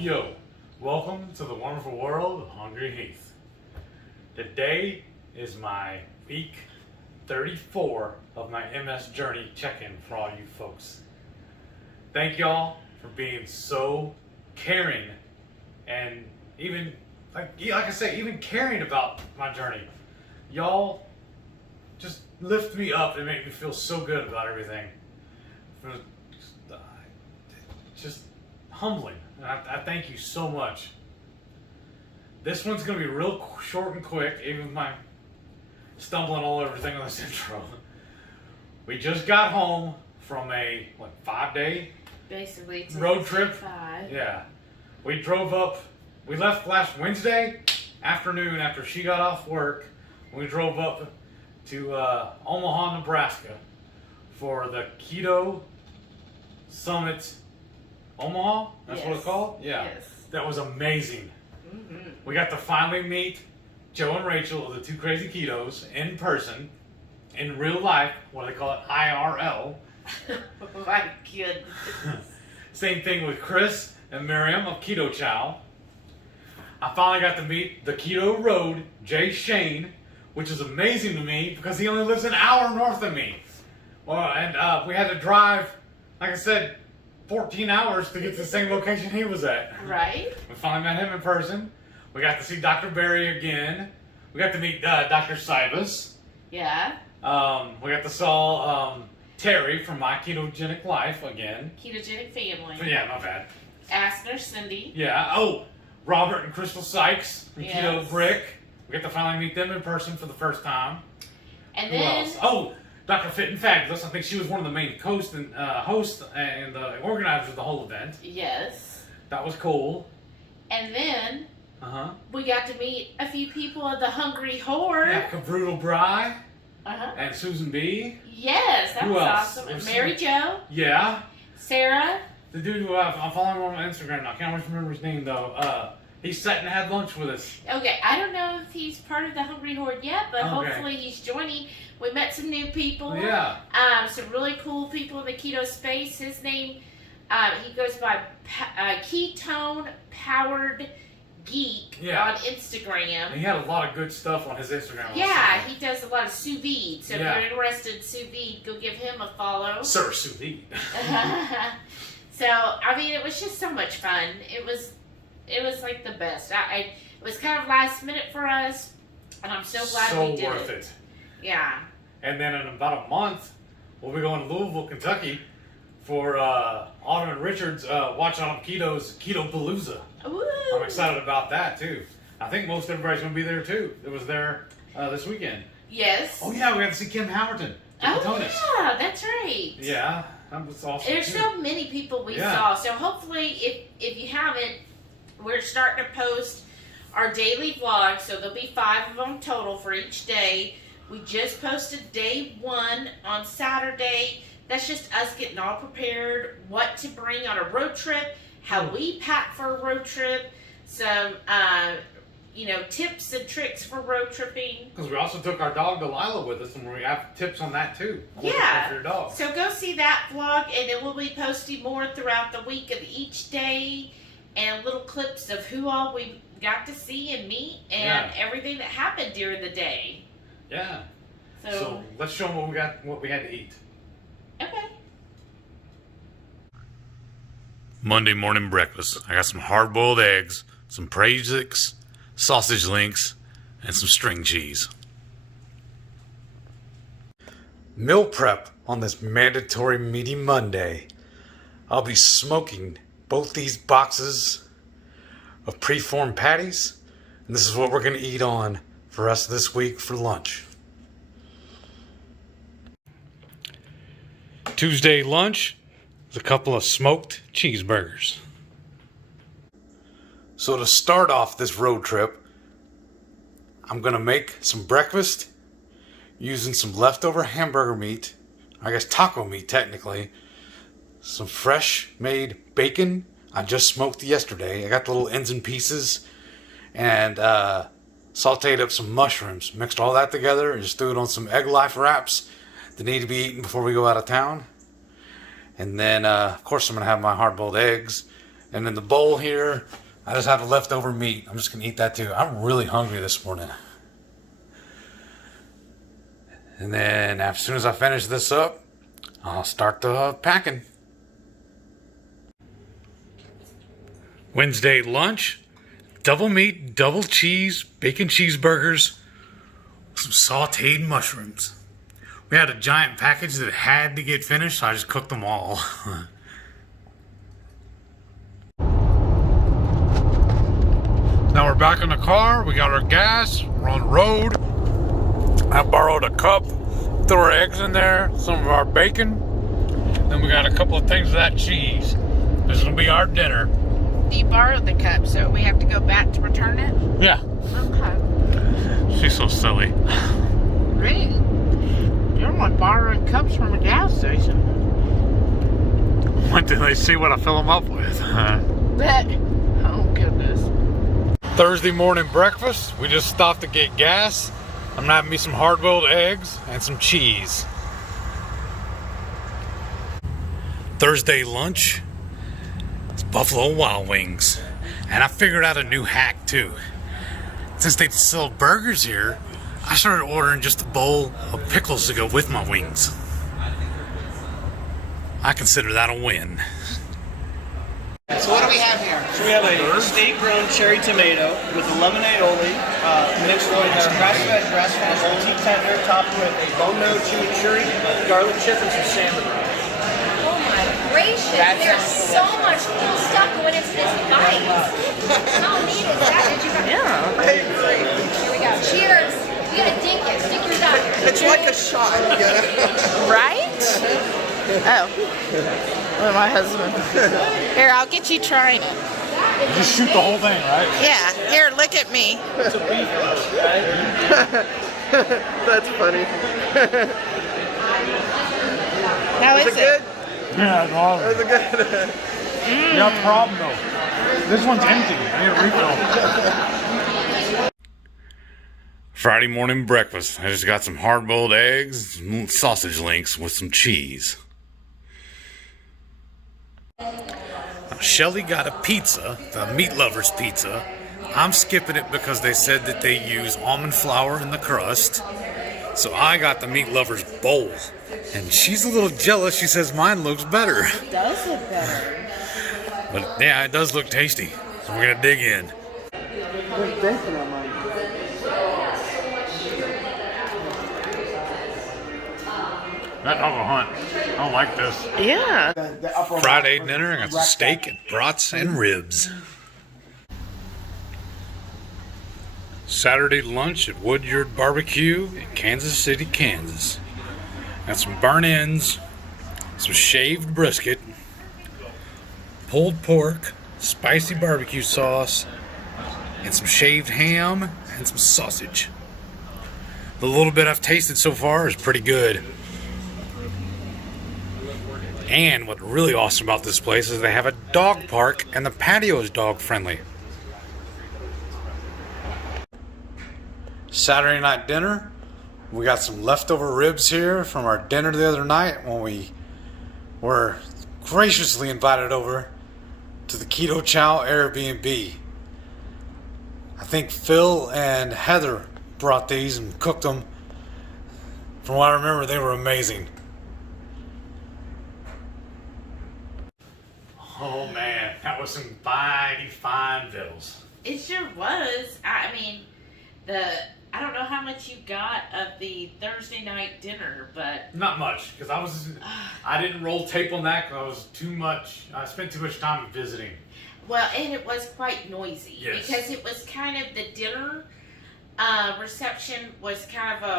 Yo, welcome to the wonderful world of HungryHeath. Today is my week 34 of my MS journey check-in for all you folks. Thank y'all for being so caring and even, like I say, even caring about my journey. Y'all just lift me up and make me feel so good about everything. Just humbling. I thank you so much. This one's going to be real short and quick, even with my stumbling all over everything on this intro. We just got home from a 5-day basically road trip. 5. Yeah. We drove up. We left last Wednesday afternoon after she got off work. We drove up to Omaha, Nebraska for the Keto Summit Omaha? That's what it's called? Yeah. Yes. That was amazing. Mm-hmm. We got to finally meet Joe and Rachel of the Two Crazy Ketos in person, in real life, what they call it, IRL. Oh my goodness. Same thing with Chris and Miriam of Keto Chow. I finally got to meet the Keto Road, Jay Shane, which is amazing to me because he only lives an hour north of me. Well, and we had to drive, like I said, 14 hours to get to the same location he was at. Right. We finally met him in person. We got to see Dr. Barry again. We got to meet Dr. Sybus. Yeah. We got to saw Terry from My Ketogenic Life again. Ketogenic Family. Yeah, not bad. Askner Cindy. Yeah. Oh, Robert and Crystal Sykes from Yes. Keto Brick. We got to finally meet them in person for the first time. And Who then else? Oh, Dr. Fit and Fabulous. I think she was one of the main hosts and organizers of the whole event. yes. That was cool. And then Uh-huh. we got to meet a few people of the Hungry Horde. Yeah, Cabrutal Bry Uh-huh. and Susan B. Yes, that Who was else? awesome. There's Mary Jo, Yeah. Sarah. The dude who I'm following him on Instagram now. I can't always remember his name though. He sat and had lunch with us. Okay, I don't know if he's part of the Hungry Horde yet, but Okay. hopefully he's joining. We met some new people. Yeah. Some really cool people in the keto space. His name, he goes by Ketone Powered Geek Yeah. on Instagram. And he had a lot of good stuff on his Instagram. Yeah, he does a lot of sous vide. So Yeah. if you're interested in sous vide, go give him a follow. Sir Sous Vide. So I mean, it was just so much fun. It was like the best. It was kind of last minute for us, and I'm so glad we did So worth it. Yeah. And then in about a month, we'll be going to Louisville, Kentucky for Autumn and Richard's Watch On Keto's Keto Palooza. Woo. I'm excited about that too. I think most everybody's going to be there too. It was there this weekend. Yes. Oh yeah, we got to see Kim Howerton. Yeah, that's right. Yeah, that was awesome. There's too. so many people we saw. So hopefully, if you haven't, we're starting to post our daily vlog. So there'll be 5 of them total for each day. We just posted day 1 on Saturday. That's just us getting all prepared, what to bring on a road trip, how we pack for a road trip, some tips and tricks for road tripping. Because we also took our dog Delilah with us, and we have tips on that too. Yeah. For your dog. So go see that vlog, and then we'll be posting more throughout the week of each day, and little clips of who all we got to see and meet, and everything that happened during the day. Yeah. So let's show them what we had to eat. okay. Monday morning breakfast. I got some hard-boiled eggs, some Prazix, sausage links, and some string cheese. Meal prep on this mandatory meaty Monday. I'll be smoking both these boxes of preformed patties, and this is what we're going to eat on for us this week for lunch. Tuesday lunch is a couple of smoked cheeseburgers. So to start off this road trip, I'm going to make some breakfast using some leftover hamburger meat, I guess taco meat technically, some fresh made bacon I just smoked yesterday. I got the little ends and pieces, and sauteed up some mushrooms, mixed all that together, and just threw it on some egg life wraps that need to be eaten before we go out of town. And then, of course, I'm going to have my hard-boiled eggs, And in the bowl here, I just have the leftover meat. I'm just going to eat that too. I'm really hungry this morning. And then as soon as I finish this up, I'll start the packing. Wednesday lunch, double meat, double cheese, bacon cheeseburgers, some sauteed mushrooms. We had a giant package that had to get finished, so I just cooked them all. Now we're back in the car, we got our gas, we're on the road. I borrowed a cup, threw our eggs in there, some of our bacon, then we got a couple of things of that cheese. This is gonna be our dinner. You borrowed the cup, so we have to go back to return it? Yeah. Okay. She's so silly. Really? You're like borrowing cups from a gas station. When do they see what I fill them up with? Oh, goodness. Thursday morning breakfast. We just stopped to get gas. I'm gonna have me some hard-boiled eggs and some cheese. Thursday lunch. It's Buffalo Wild Wings. And I figured out a new hack too. Since they sell burgers here, I started ordering just a bowl of pickles to go with my wings. I consider that a win. So what do we have here? So we have a steak-grown cherry tomato with a lemonade only, mixed with our grass-fed old tea tender, topped with a bone-no chimichurri, garlic chip, and some salmon. Oh my gracious, there's so much cool stuff going into this bite. How neat is that? Did you Yeah. Here we go. Cheers. We gotta dink it. Stick yours on. It's like a shot, you know? Right? Oh. Well, my husband. Here, I'll get you trying it. Just shoot the whole thing, right? Yeah. Here, look at me. That's funny. How is Is it good? Yeah, it's awesome. Is it good? You got a problem though. This one's empty. I need a refill. Friday morning breakfast. I just got some hard-boiled eggs, some sausage links with some cheese. Shelly got a pizza, the Meat Lovers pizza. I'm skipping it because they said that they use almond flour in the crust. So I got the Meat Lovers bowl. And she's a little jealous. She says mine looks better. It does look better. But yeah, it does look tasty. So we're gonna dig in. There's bacon on mine. That dog a hunt. I don't like this. Yeah. The upper Friday dinner, I got some steak and brats and ribs. Saturday lunch at Woodyard Barbecue in Kansas City, Kansas. Got some burnt ends, some shaved brisket, pulled pork, spicy barbecue sauce, and some shaved ham and some sausage. The little bit I've tasted so far is pretty good. And what's really awesome about this place is they have a dog park and the patio is dog friendly. Saturday night dinner. We got some leftover ribs here from our dinner the other night when we were graciously invited over to the Keto Chow Airbnb. I think Phil and Heather brought these and cooked them. From what I remember, they were amazing. Oh man, that was some fine vittles. It sure was. I mean, I don't know how much you got of the Thursday night dinner, but Not much, because I didn't roll tape on that because I spent too much time visiting. well, and it was quite noisy. Yes. Because it was kind of the dinner reception was kind of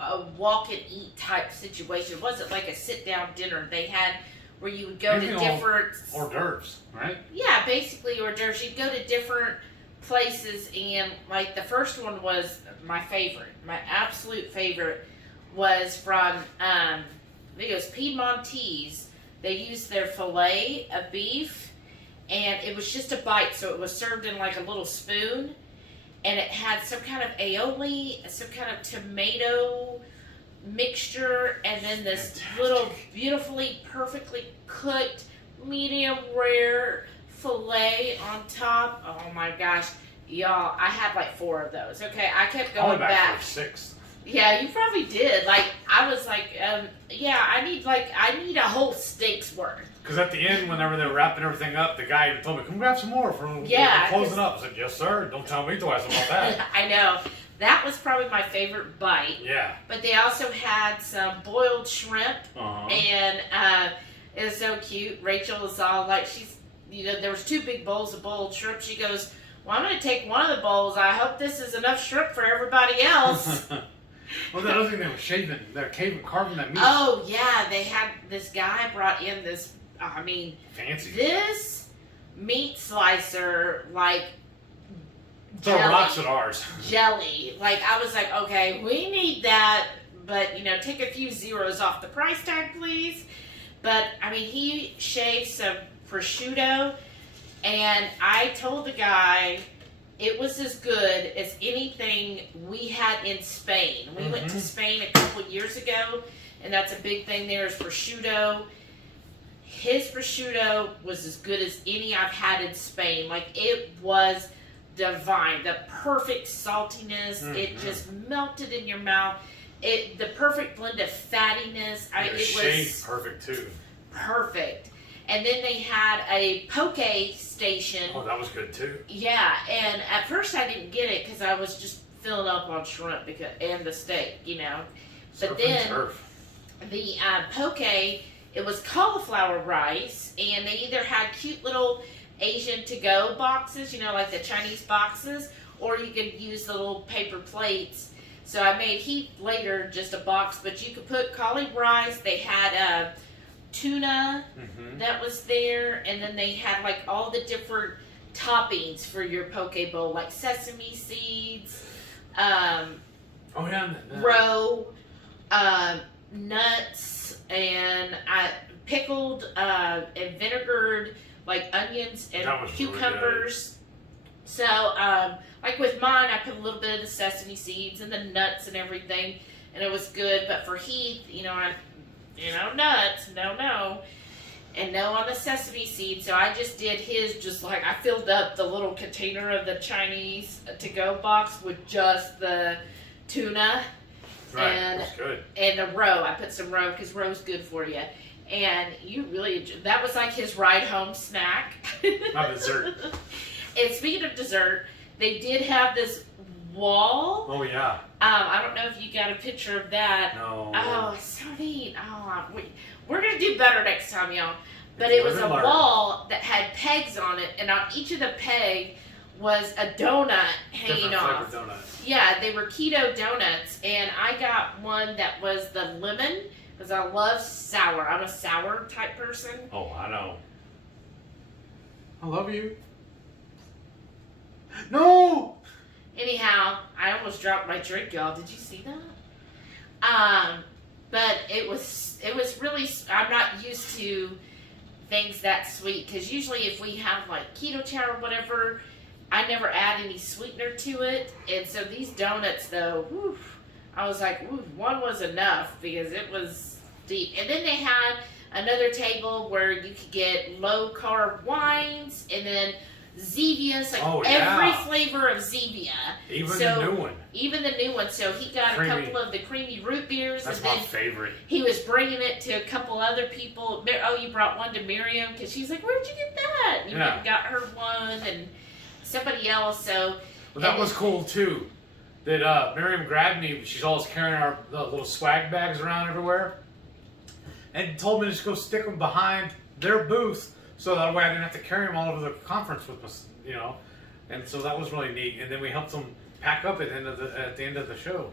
a walk and eat type situation. It wasn't like a sit down dinner. They had where you would go to different hors d'oeuvres, right? Yeah, basically hors d'oeuvres. You'd go to different places, and like the first one was my favorite. My absolute favorite was from I think it was Piedmontese. They used their filet of beef, and it was just a bite, so it was served in like a little spoon, and it had some kind of aioli, some kind of tomato mixture, and then this little beautifully, perfectly cooked, medium rare filet on top. Oh my gosh, y'all! I had like 4 of those. Okay, I kept I went going back back. for 6. Yeah, you probably did. Like I was like, yeah, I need a whole steak's worth. Because at the end, whenever they were wrapping everything up, the guy even told me, "Come grab some more from Yeah, closing up." I said, "Yes, sir. Don't tell me twice about that." I know. That was probably my favorite bite. Yeah. But they also had some boiled shrimp, Uh-huh. and it was so cute. Rachel was all like, there was 2 big bowls of boiled shrimp. She goes, "Well, I'm going to take one of the bowls. I hope this is enough shrimp for everybody else." Well, the other thing, they were shaving, they're carving that meat. Oh yeah, they had this guy brought in this. Fancy. This meat slicer, like Throw rocks at ours. jelly. Like I was like, okay, we need that, but take a few zeros off the price tag, please. But he shaved some prosciutto, and I told the guy it was as good as anything we had in Spain. We went to Spain a couple of years ago, and that's a big thing there is prosciutto. His prosciutto was as good as any I've had in Spain. Like, it was divine. The perfect saltiness. It just melted in your mouth. The perfect blend of fattiness. It was shaved perfect, too. Perfect. And then they had a poke station. Oh, that was good, too. Yeah, and at first I didn't get it because I was just filling up on shrimp and the steak, But then the poke, it was cauliflower rice, and they either had cute little Asian to-go boxes, like the Chinese boxes, or you could use the little paper plates. So I made Heath later just a box, but you could put cauli rice. They had tuna that was there, and then they had like all the different toppings for your poke bowl, like sesame seeds, roe, nuts, and pickled and vinegared like onions and cucumbers. Really so like with mine, I put a little bit of the sesame seeds and the nuts and everything, and it was good. But for Heath, nuts, no, and no on the sesame seed. So I just did his, just like I filled up the little container of the Chinese to-go box with just the tuna. Right, and that's good. And the roe. I put some roe because roe's good for you. And that was like his ride home snack. My dessert. And speaking of dessert, they did have this wall. Oh, yeah. I don't know if you got a picture of that. No. Oh, so neat. Oh, we're going to do better next time, y'all. But it was a wall that had pegs on it, and on each of the peg was a donut hanging off. Donuts. Yeah, they were keto donuts, and I got one that was the lemon, because I love sour. I'm a sour type person. Oh, I know. I love you. No! Anyhow, I almost dropped my drink, y'all. Did you see that? But it was really, I'm not used to things that sweet, because usually if we have like keto chow or whatever, I never add any sweetener to it. And so these donuts, though, whew, I was like, ooh, one was enough because it was deep. And then they had another table where you could get low carb wines, and then Zevias, like every flavor of Zevia. Even the new one. Even the new one. So he got a couple of the creamy root beers. That's and my then favorite. He was bringing it to a couple other people. Oh, you brought one to Miriam because she's like, "Where'd you get that?" And you got her one, and somebody else. So that was cool too. That Miriam grabbed me. She's always carrying our little swag bags around everywhere, and told me to just go stick them behind their booth. So that way I didn't have to carry them all over the conference with us, And so that was really neat. And then we helped them pack up at the end of the show.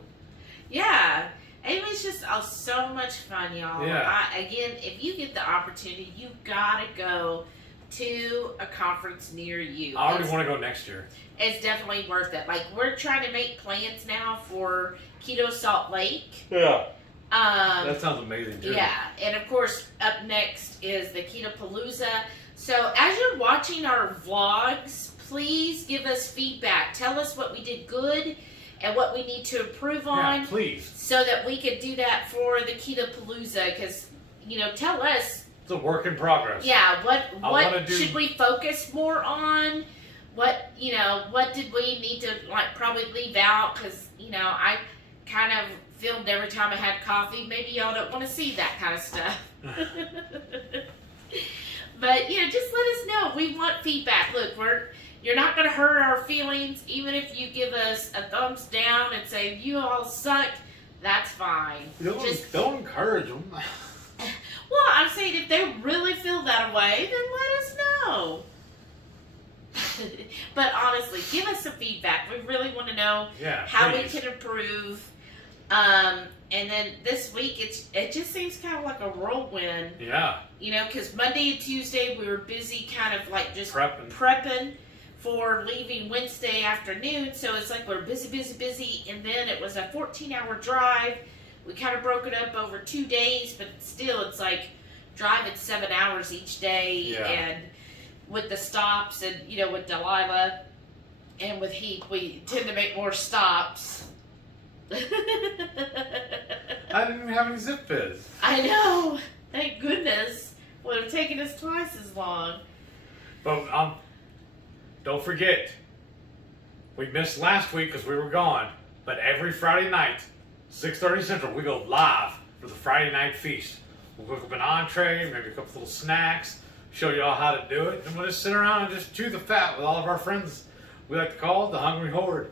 Yeah. It was just so much fun, y'all. Yeah. Again, if you get the opportunity, you gotta go to a conference near you. I already want to go next year. It's definitely worth it. Like, we're trying to make plans now for Keto Salt Lake. Yeah. That sounds amazing too. Yeah, and of course, up next is the Keto Palooza. So as you're watching our vlogs, please give us feedback. Tell us what we did good and what we need to improve on. Yeah, please. So that we could do that for the Keto Palooza. Because, tell us It's a work in progress. Yeah, what wanna do- should we focus more on? What what did we need to probably leave out? Because I kind of filmed every time I had coffee. Maybe y'all don't want to see that kind of stuff. But just let us know. We want feedback. Look, you're not going to hurt our feelings, even if you give us a thumbs down and say you all suck. That's fine. Don't encourage them. Well, I'm saying if they really feel that way, then let us know. But honestly, give us some feedback. We really want to know how please. we can improve. And then this week, it just seems kind of like a whirlwind. Yeah. Because Monday and Tuesday we were busy, kind of like just Prepping for leaving Wednesday afternoon. So it's like we're busy, and then it was a 14-hour drive. We kind of broke it up over 2 days, but still, it's like driving 7 hours each day, and with the stops, and with Delilah and with Heath, we tend to make more stops. I didn't even have any zip fizz. I know. Thank goodness. Would have taken us twice as long. But don't forget, we missed last week because we were gone. But every Friday night, 6:30 Central, we go live for the Friday night feast. We'll cook up an entree, maybe a couple little snacks, show you all how to do it, and we'll just sit around and just chew the fat with all of our friends. We like to call it the Hungry Horde.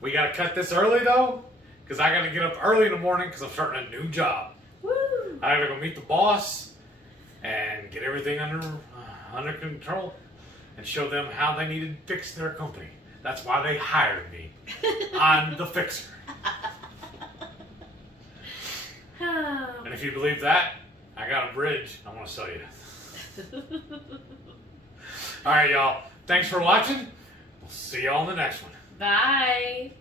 We gotta cut this early though, because I gotta get up early in the morning because I'm starting a new job. Woo! I gotta go meet the boss and get everything under control and show them how they need to fix their company. That's why they hired me. I'm the fixer. And if you believe that, I got a bridge I want to sell you. All right, y'all. Thanks for watching. We'll see y'all in the next one. Bye.